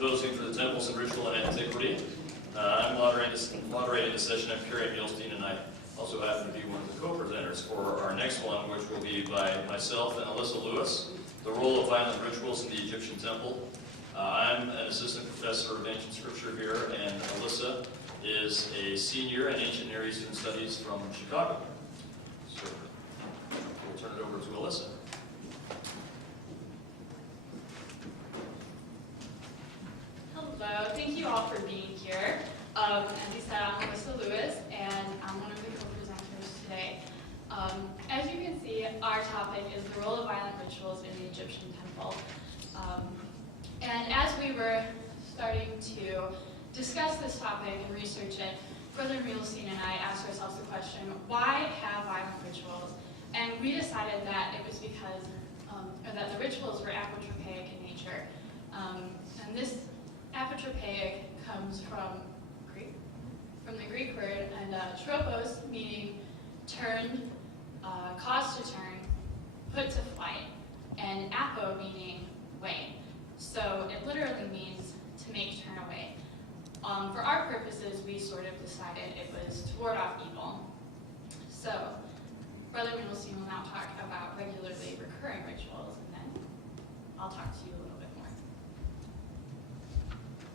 Symposium for the Temples and Ritual and Antiquity. I'm moderating this session. I'm Kerry Muelstein, and I also happen to be one of the co-presenters for our next one, which will be by myself and Alyssa Lewis, The Role of Violent Rituals in the Egyptian Temple. I'm an assistant professor of ancient scripture here, and Alyssa is a senior in ancient Near Eastern studies from Chicago. So we'll turn it over to Alyssa. Hello, thank you all for being here. As you said, I'm Alyssa Lewis, and I'm one of the co-presenters today. As you can see, our topic is the role of violent rituals in the Egyptian temple. And as we were starting to discuss this topic and research it, Brother Muelstein and I asked ourselves the question, why have violent rituals? And we decided that it was because, or that the rituals were apotropaic in nature. And this apotropaic comes from the Greek word, and tropos, meaning turned, caused to turn, put to flight, and apo, meaning way. So it literally means to make turn away. For our purposes, we sort of decided it was to ward off evil. So Brother Muelstein will now talk about regularly recurring rituals, and then I'll talk to you a little bit more.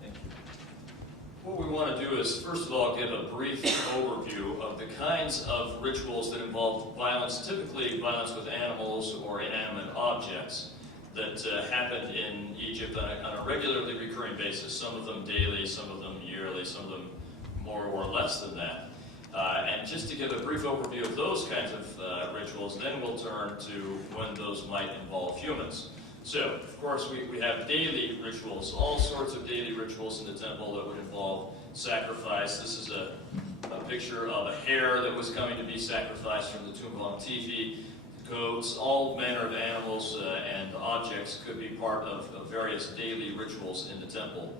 Thank you. What we want to do is, first of all, give a brief overview of the kinds of rituals that involve violence, typically violence with animals or inanimate objects, that happen in Egypt on a regularly recurring basis, some of them daily, some of them yearly, some of them more or less than that. And just to give a brief overview of those kinds of rituals, then we'll turn to when those might involve humans. So, of course, we have daily rituals, all sorts of daily rituals in the temple that would involve sacrifice. This is a picture of a hare that was coming to be sacrificed from the tomb of Antifi. Goats, all manner of animals and objects could be part of various daily rituals in the temple.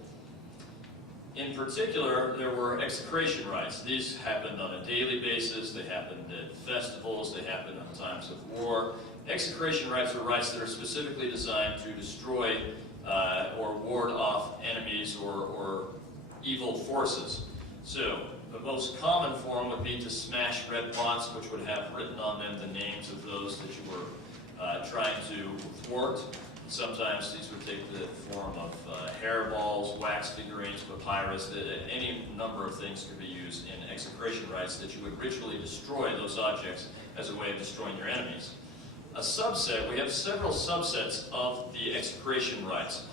In particular, there were execration rites. These happened on a daily basis. They happened at festivals. They happened on times of war. Execration rites are rites that are specifically designed to destroy or ward off enemies or evil forces. So, the most common form would be to smash red pots, which would have written on them the names of those that you were trying to thwart. Sometimes these would take the form of hairballs, wax figurines, papyrus. Any number of things could be used in execration rites that you would ritually destroy those objects as a way of destroying your enemies. A subset, we have several subsets of the execration rites.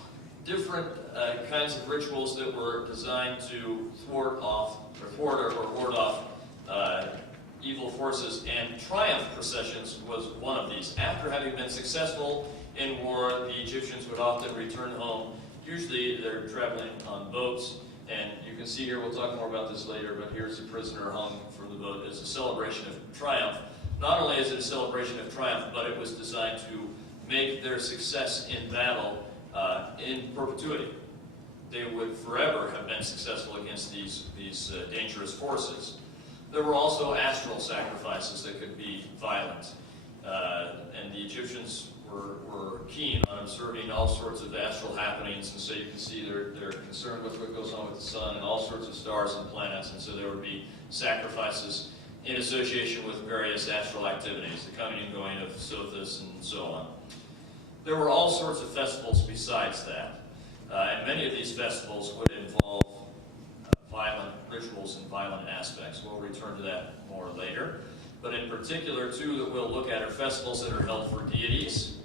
Different kinds of rituals that were designed to thwart or ward off evil forces, and triumph processions was one of these. After having been successful in war, the Egyptians would often return home. Usually they're traveling on boats, and you can see here, we'll talk more about this later, but here's a prisoner hung from the boat as a celebration of triumph. Not only is it a celebration of triumph, but it was designed to make their success in battle in perpetuity. They would forever have been successful against these dangerous forces. There were also astral sacrifices that could be violent, and the Egyptians were keen on observing all sorts of astral happenings, and so you can see they're concerned with what goes on with the sun and all sorts of stars and planets, and so there would be sacrifices in association with various astral activities, the coming and going of Sothis and so on. There were all sorts of festivals besides that, and many of these festivals would involve violent rituals and violent aspects. We'll return to that more later. But in particular, two that we'll look at are festivals that are held for deities,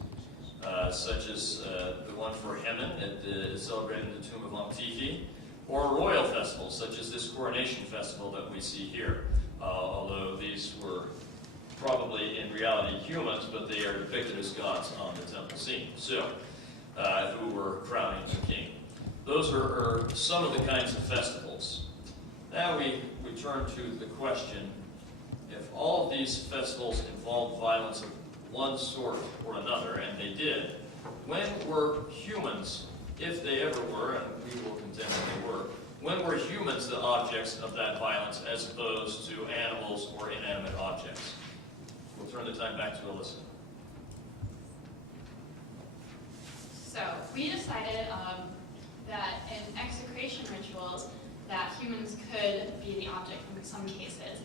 such as the one for Hemen that is celebrated in the tomb of Antifi, or royal festivals, such as this coronation festival that we see here, although these were probably in reality humans, but they are depicted as gods on the temple scene, so who were crowning the king. Those are some of the kinds of festivals. Now we turn to the question, if all of these festivals involved violence of one sort or another, and they did, when were humans, if they ever were, and we will contend that they were, when were humans the objects of that violence as opposed to animals or inanimate objects? We'll turn the time back to Alyssa. So we decided that in could be the object in some cases.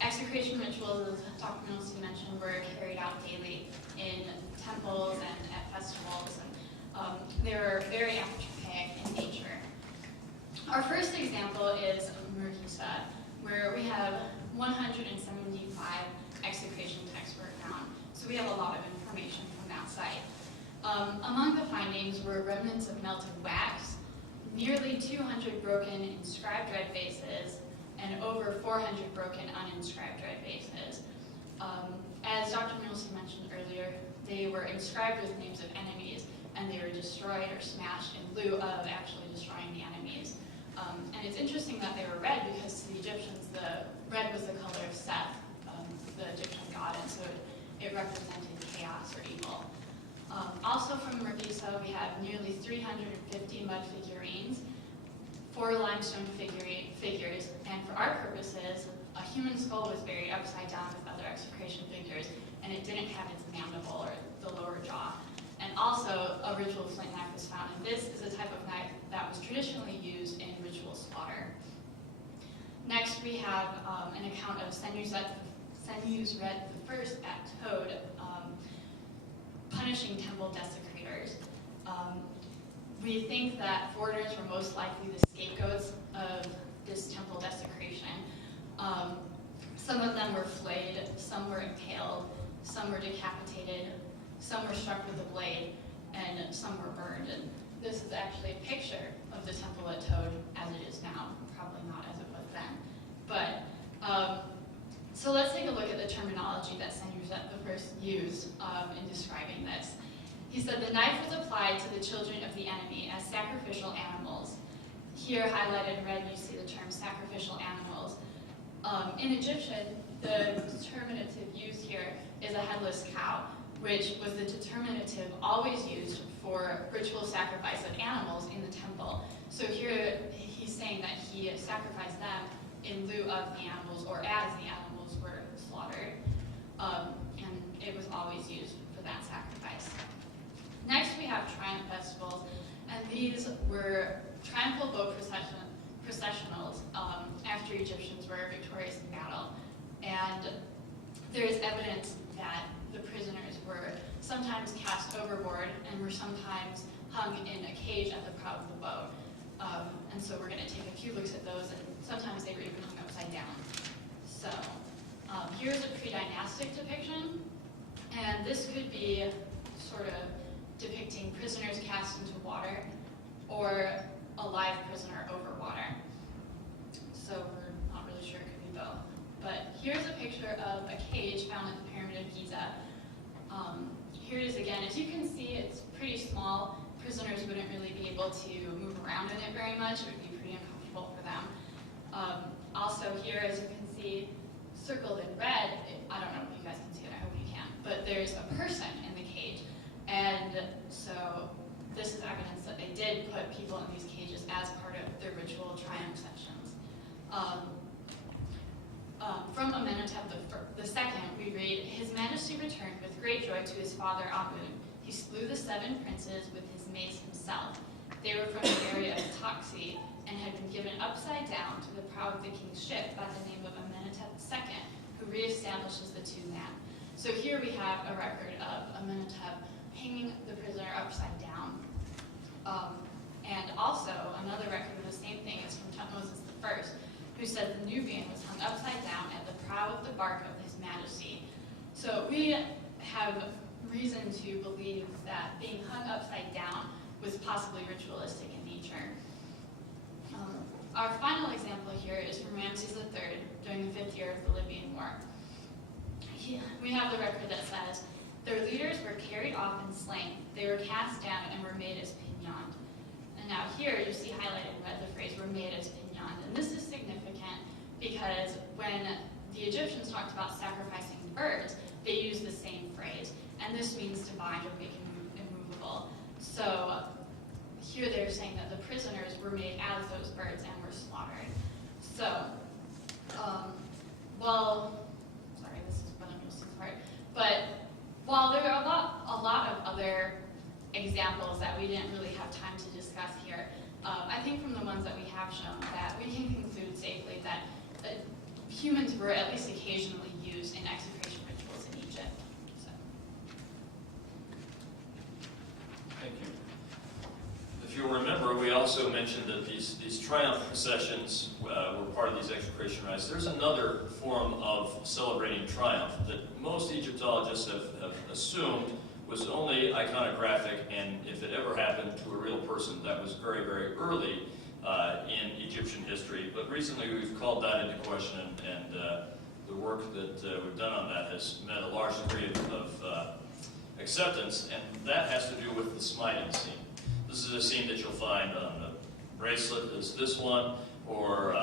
Execration rituals, as Dr. Milstein mentioned, were carried out daily in temples and at festivals, and they were very archaic in nature. Our first example is Giza, where we have 175 execration texts were found. So we have a lot of information from that site. Among the findings were remnants of melted wax, nearly 200 broken inscribed red vases, and over 400 broken uninscribed red vases. As Dr. Milstein mentioned earlier, they were inscribed with names of enemies, and they were destroyed or smashed in lieu of actually destroying the enemies. And it's interesting that they were red because to the Egyptians, the red was the color of Seth, the Egyptian god, and so it represented chaos or evil. Also from Giza, we have nearly 350 mud figurines, 4 limestone figures, and for our purposes, a human skull was buried upside down with other execration figures, and it didn't have its mandible or the lower jaw. And also, a ritual flint knife was found, and this is a type of knife that was traditionally used in ritual slaughter. Next, we have an account of Senusret I at Tode punishing temple desecrators. We think that foreigners were most likely the scapegoats of this temple desecration. Some of them were flayed, some were impaled, some were decapitated, some were struck with a blade, and some were burned. And this is actually a picture of the temple at Tode as it is now, probably not as it was then. But, so let's take a look at the terminology that Senusret I used in describing this. He said, the knife was applied to the children of the enemy as sacrificial animals. Here, highlighted in red, you see the term sacrificial animals. In Egyptian, the determinative used here is a headless cow, which was the determinative always used for ritual sacrifice of animals in the temple. So here, he's saying that he sacrificed them in lieu of the animals, or as the animals were slaughtered. And it was always used for that sacrifice. Next, we have triumph festivals, and these were triumphal boat processionals after Egyptians were victorious in battle. And there is evidence that the prisoners were sometimes cast overboard and were sometimes hung in a cage at the prow of the boat. And so we're going to take a few looks at those, and sometimes they were even hung upside down. So here's a pre-dynastic depiction, and this could be sort of depicting prisoners cast into water or a live prisoner over water. So we're not really sure, it could be both. But here's a picture of a cage found at the Pyramid of Giza. Here it is again. As you can see, it's pretty small. Prisoners wouldn't really be able to move around in it very much. It would be pretty uncomfortable for them. Also here, as you can see, circled in red, I don't know if you guys can see it, I hope you can, but there's a person in the cage. And so this is evidence that they did put people in these cages as part of their ritual triumph sessions. From Amenhotep II, we read, His Majesty returned with great joy to his father Amun. He slew the 7 princes with his mace himself. They were from the area of Toxi and had been given upside down to the prow of the king's ship by the name of Amenhotep II, who reestablishes the 2 men. So here we have a record of Amenhotep hanging the prisoner upside down. And also, another record of the same thing is from Tutmosis I, who said the Nubian was hung upside down at the prow of the bark of His Majesty. So we have reason to believe that being hung upside down was possibly ritualistic in nature. Our final example here is from Ramses III during the 5th year of the Libyan War. We have the record that says, their leaders were carried off and slain. They were cast down and were made as pinioned. And now here you see highlighted in red the phrase were made as pinioned. And this is significant because when the Egyptians talked about sacrificing birds, they used the same phrase. And this means to bind or make immovable. So here they're saying that the prisoners were made as those birds and were slaughtered. So, sorry, this is one of Milstein's part, but while there are a lot of other examples that we didn't really have time to discuss here, I think from the ones that we have shown that we can conclude safely that humans were at least occasionally used in execration rituals in Egypt. So. Thank you. If you'll remember, we also mentioned that these triumph processions were part of these execration rites. There's another form of celebrating triumph that most Egyptologists have assumed was only iconographic, and if it ever happened to a real person, that was very, very early in Egyptian history. But recently we've called that into question, and the work that we've done on that has met a large degree of acceptance, and that has to do with the smiting scene. This is a scene that you'll find on the bracelet, is this one, or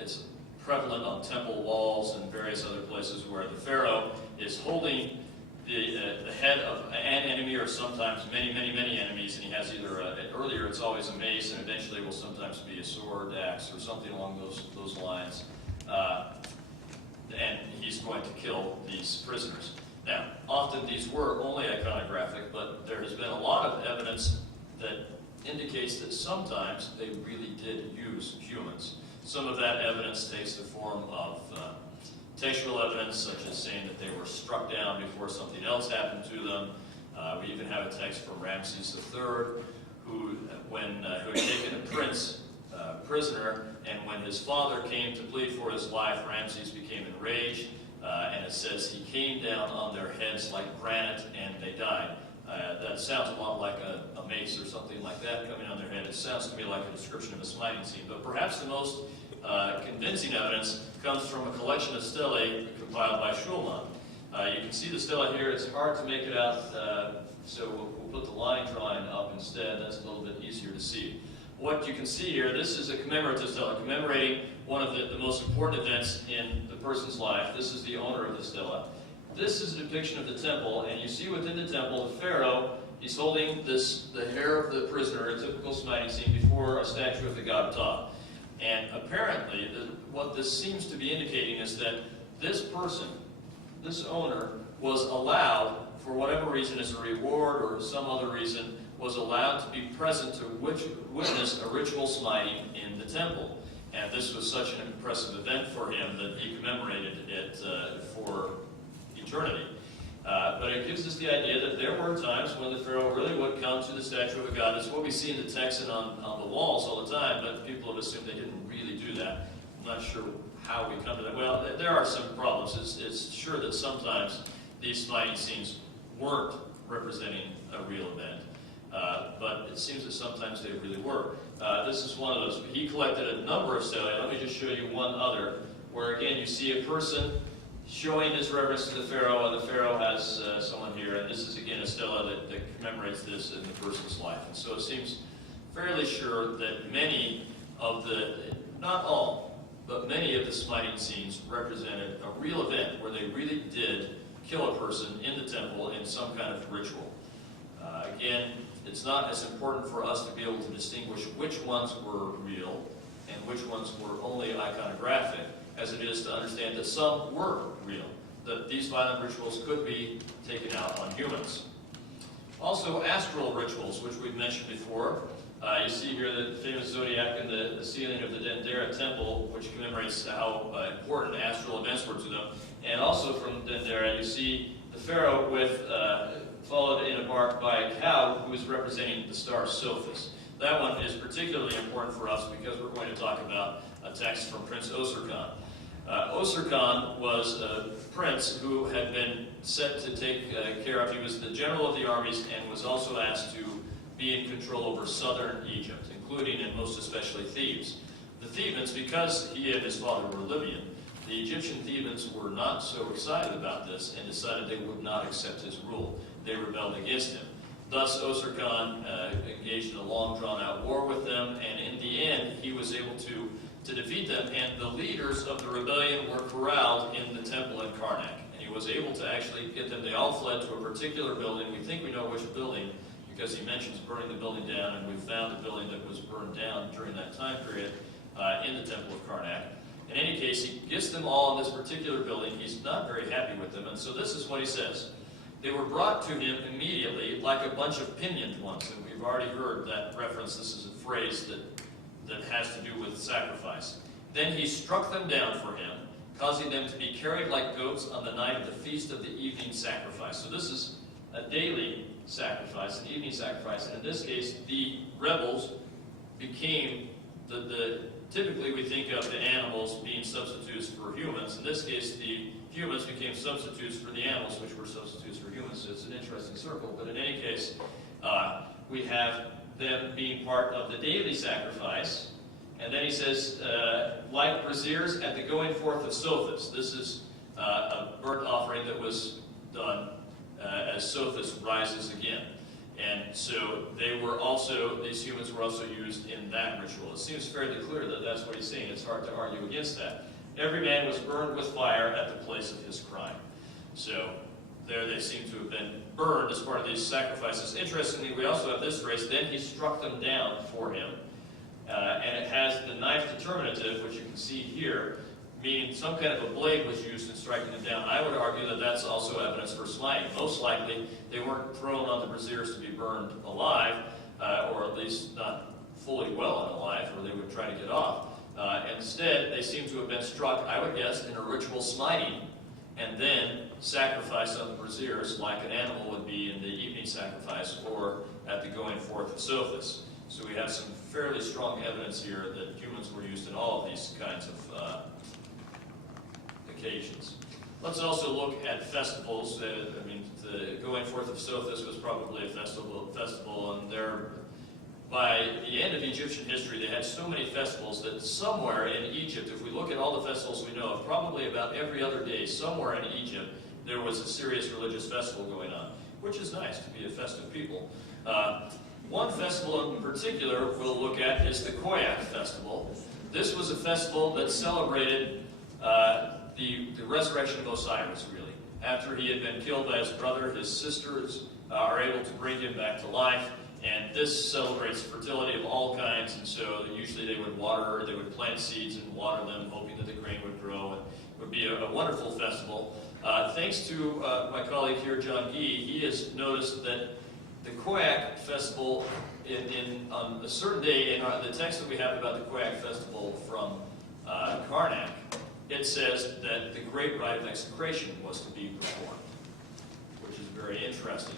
it's prevalent on temple walls and various other places where the pharaoh is holding the head of an enemy, or sometimes many, many, many enemies, and he has either earlier it's always a mace, and eventually will sometimes be a sword, axe, or something along those lines, and he's going to kill these prisoners. Now, often these were only iconographic, but there has been a lot of evidence that indicates that sometimes they really did use humans. Some of that evidence takes the form of textual evidence, such as saying that they were struck down before something else happened to them. We even have a text from Ramses III, who had taken a prince prisoner, and when his father came to plead for his life, Ramses became enraged, and it says he came down on their heads like granite, and they died. That sounds a lot like a mace or something like that coming on their head. It sounds to me like a description of a smiting scene. But perhaps the most convincing evidence comes from a collection of stelae compiled by Schulman. You can see the stela here. It's hard to make it out, so we'll put the line drawing up instead. That's a little bit easier to see. What you can see here, this is a commemorative stela, commemorating one of the most important events in the person's life. This is the owner of the stela. This is a depiction of the temple, and you see within the temple, the pharaoh, he's holding the hair of the prisoner, a typical smiting scene, before a statue of the god Ptah. And apparently, what this seems to be indicating is that this person, this owner, was allowed, for whatever reason, as a reward or some other reason, was allowed to be present to witness a ritual smiting in the temple. And this was such an impressive event for him that he commemorated it for eternity. But it gives us the idea that there were times when the pharaoh really would come to the statue of a god. That's what we see in the text and on the walls all the time, but people have assumed they didn't really do that. I'm not sure how we come to that. Well, there are some problems. It's sure that sometimes these smiting scenes weren't representing a real event, but it seems that sometimes they really were. This is one of those. He collected a number of stelae. Let me just show you one other, where again you see a person showing his reverence to the pharaoh, and the pharaoh has someone here, and this is again a stela that commemorates this in the person's life. And so it seems fairly sure that many of not all, but many of the smiting scenes represented a real event where they really did kill a person in the temple in some kind of ritual. Again, it's not as important for us to be able to distinguish which ones were real and which ones were only iconographic, as it is to understand that some were real, that these violent rituals could be taken out on humans. Also, astral rituals, which we've mentioned before. You see here the famous zodiac in the ceiling of the Dendera temple, which commemorates how important astral events were to them. And also from Dendera, you see the pharaoh followed in a bark by a cow who is representing the star Sophis. That one is particularly important for us because we're going to talk about a text from Prince Osorkon. Osorkon was a prince who had been set to take care of. He was the general of the armies and was also asked to be in control over southern Egypt, including and most especially Thebes. The Thebans, because he and his father were Libyan, the Egyptian Thebans were not so excited about this and decided they would not accept his rule. They rebelled against him. Thus, Osorkon engaged in a long, drawn-out war with them, and in the end, he was able to defeat them, and the leaders of the rebellion were corralled in the temple in Karnak. And he was able to actually get them. They all fled to a particular building. We think we know which building because he mentions burning the building down, and we found a building that was burned down during that time period in the temple of Karnak. In any case, he gets them all in this particular building. He's not very happy with them, and so this is what he says. They were brought to him immediately like a bunch of pinioned ones, and we've already heard that reference. This is a phrase that that has to do with sacrifice. Then he struck them down for him, causing them to be carried like goats on the night of the feast of the evening sacrifice. So this is a daily sacrifice, an evening sacrifice. And in this case, the rebels became typically we think of the animals being substitutes for humans. In this case, the humans became substitutes for the animals, which were substitutes for humans. So it's an interesting circle. But in any case, we have them being part of the daily sacrifice. And then he says, like braziers at the going forth of Sothis. This is a burnt offering that was done as Sothis rises again. And so these humans were also used in that ritual. It seems fairly clear that that's what he's saying. It's hard to argue against that. Every man was burned with fire at the place of his crime. So there they seem to have been burned as part of these sacrifices. Interestingly, we also have this phrase, then he struck them down for him. And it has the knife determinative, which you can see here, meaning some kind of a blade was used in striking them down. I would argue that that's also evidence for smiting. Most likely, they weren't thrown on the braziers to be burned alive, or at least not fully well and alive, or they would try to get off. Instead, they seem to have been struck, I would guess, in a ritual smiting, and then sacrificed on the braziers like an animal would be in the evening sacrifice or at the going forth of Sothis. So we have some fairly strong evidence here that humans were used in all of these kinds of occasions. Let's also look at festivals. The going forth of Sothis was probably a festival, and by the end of Egyptian history, they had so many festivals that somewhere in Egypt, if we look at all the festivals we know of, probably about every other day, somewhere in Egypt, there was a serious religious festival going on, which is nice to be a festive people. One festival in particular we'll look at is the Koyak festival. This was a festival that celebrated the resurrection of Osiris, really. After he had been killed by his brother, his sisters are able to bring him back to life, and this celebrates fertility of all kinds, and so usually they would plant seeds and water them, hoping that the grain would grow, and it would be a wonderful festival. Thanks to my colleague here, John Gee, he has noticed that the Koyak festival, on a certain day, in the text that we have about the Koyak festival from Karnak, it says that the great rite of execration was to be performed, which is very interesting.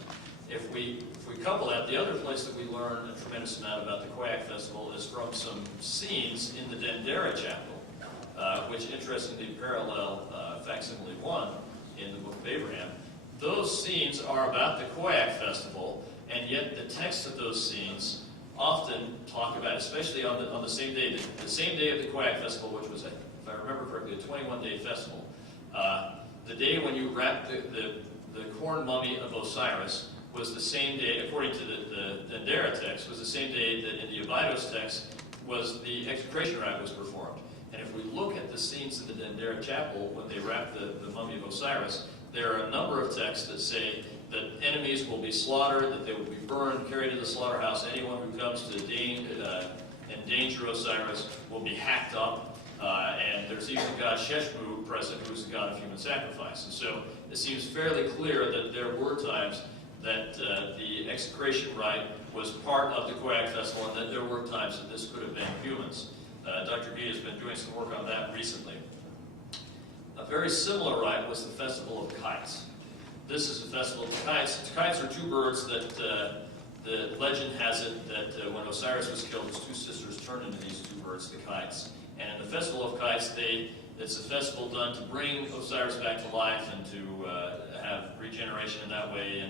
If we couple that, the other place that we learn a tremendous amount about the Koyak festival is from some scenes in the Dendera chapel, which interestingly parallel facsimile 1 in the Book of Abraham. Those scenes are about the Koyak festival, and yet the text of those scenes often talk about, especially on the same day, the same day of the Koyak festival, which was, if I remember correctly, a 21-day festival. The day when you wrapped the corn mummy of Osiris was the same day, according to the Dendera text, was the same day that in the Abydos text was the execration rite was performed. And if we look at the scenes in the Dendera chapel when they wrapped the mummy of Osiris, there are a number of texts that say that enemies will be slaughtered, that they will be burned, carried to the slaughterhouse. Anyone who comes to endanger Osiris will be hacked up. And there's even the god Sheshmu present, who's the god of human sacrifice. And so it seems fairly clear that there were times that the execration rite was part of the Koyak festival, and that there were times that this could have been humans. Dr. Gee has been doing some work on that recently. A very similar rite was the Festival of Kites. This is the Festival of Kites. Kites are two birds that the legend has it that when Osiris was killed, his two sisters turned into these two birds, the kites. And in the Festival of Kites, it's a festival done to bring Osiris back to life and to have regeneration in that way.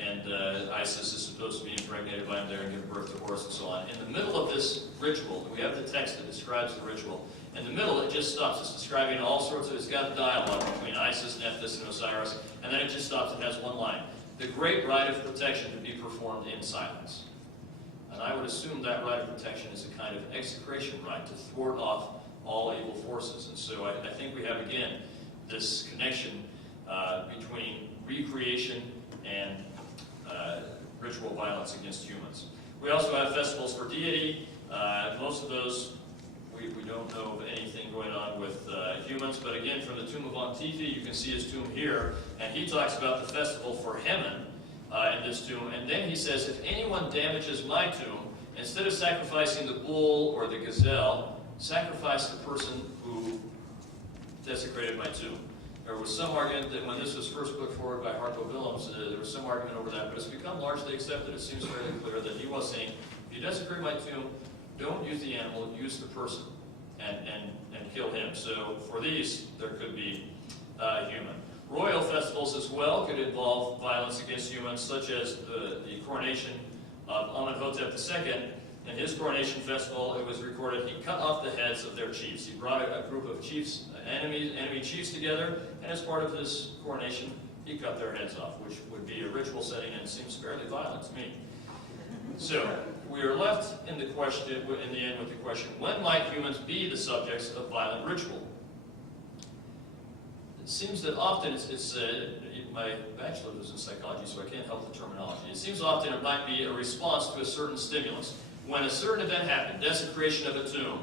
And Isis is supposed to be impregnated by him there and give birth to Horus and so on. In the middle of this ritual, we have the text that describes the ritual. In the middle, it just stops. It's describing all sorts of, it's got a dialogue between Isis, Nephthys, and Osiris, and then it just stops. It has one line. The great rite of protection to be performed in silence. And I would assume that rite of protection is a kind of execration rite to thwart off all evil forces. And so I think we have, again, this connection between recreation and ritual violence against humans. We also have festivals for deity. Most of those, we don't know of anything going on with humans, but again, from the tomb of Antifi, you can see his tomb here, and he talks about the festival for Hemen in this tomb, and then he says, if anyone damages my tomb Instead of sacrificing the bull or the gazelle, sacrifice the person who desecrated my tomb. There was some argument that when this was first put forward by Harpo Willems, there was some argument over that, but it's become largely accepted. It seems fairly clear that he was saying, if you desecrate my tomb, don't use the animal, use the person, and kill him. So for these, there could be human. Royal festivals as well could involve violence against humans, such as the coronation of Amenhotep II. In his coronation festival, it was recorded he cut off the heads of their chiefs. He brought a group of chiefs, enemy chiefs together, and as part of his coronation, he cut their heads off, which would be a ritual setting and seems fairly violent to me. So we are left in the end with the question, when might humans be the subjects of violent ritual? It seems that often my bachelor's was in psychology, so I can't help the terminology. It seems often it might be a response to a certain stimulus. When a certain event happened, desecration of a tomb,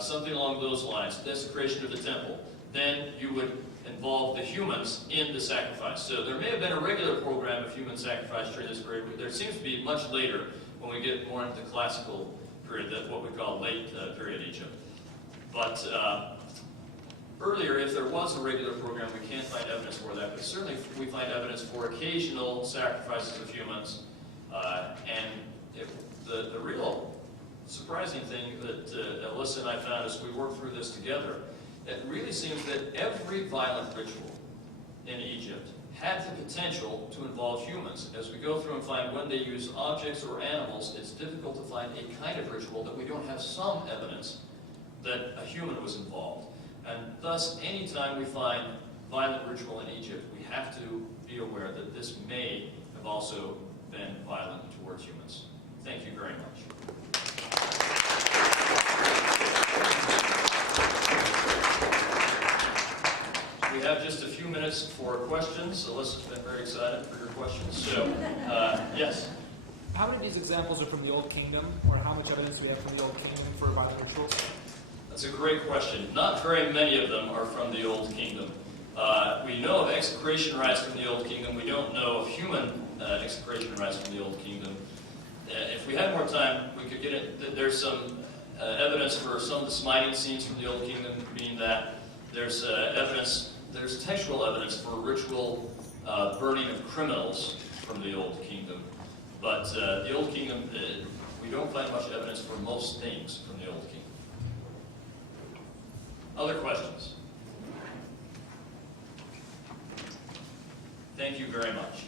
something along those lines, desecration of the temple, then you would involve the humans in the sacrifice. So there may have been a regular program of human sacrifice during this period, but there seems to be much later when we get more into the classical period, that what we call late period Egypt. But earlier, if there was a regular program, we can't find evidence for that, but certainly we find evidence for occasional sacrifices of humans. The real surprising thing that Alyssa and I found as we worked through this together, it really seems that every violent ritual in Egypt had the potential to involve humans. As we go through and find when they use objects or animals, it's difficult to find a kind of ritual that we don't have some evidence that a human was involved. And thus, anytime we find violent ritual in Egypt, we have to be aware that this may have also been violent towards humans. Thank you very much. We have just a few minutes for questions. Alyssa's been very excited for your questions. So, yes? How many of these examples are from the Old Kingdom, or how much evidence do we have from the Old Kingdom for violent rituals? That's a great question. Not very many of them are from the Old Kingdom. We know of execration rites from the Old Kingdom. We don't know of human execration rites from the Old Kingdom. If we had more time, we could get it. There's some evidence for some of the smiting scenes from the Old Kingdom, meaning that there's textual evidence for ritual burning of criminals from the Old Kingdom. But the Old Kingdom, we don't find much evidence for most things from the Old Kingdom. Other questions? Thank you very much.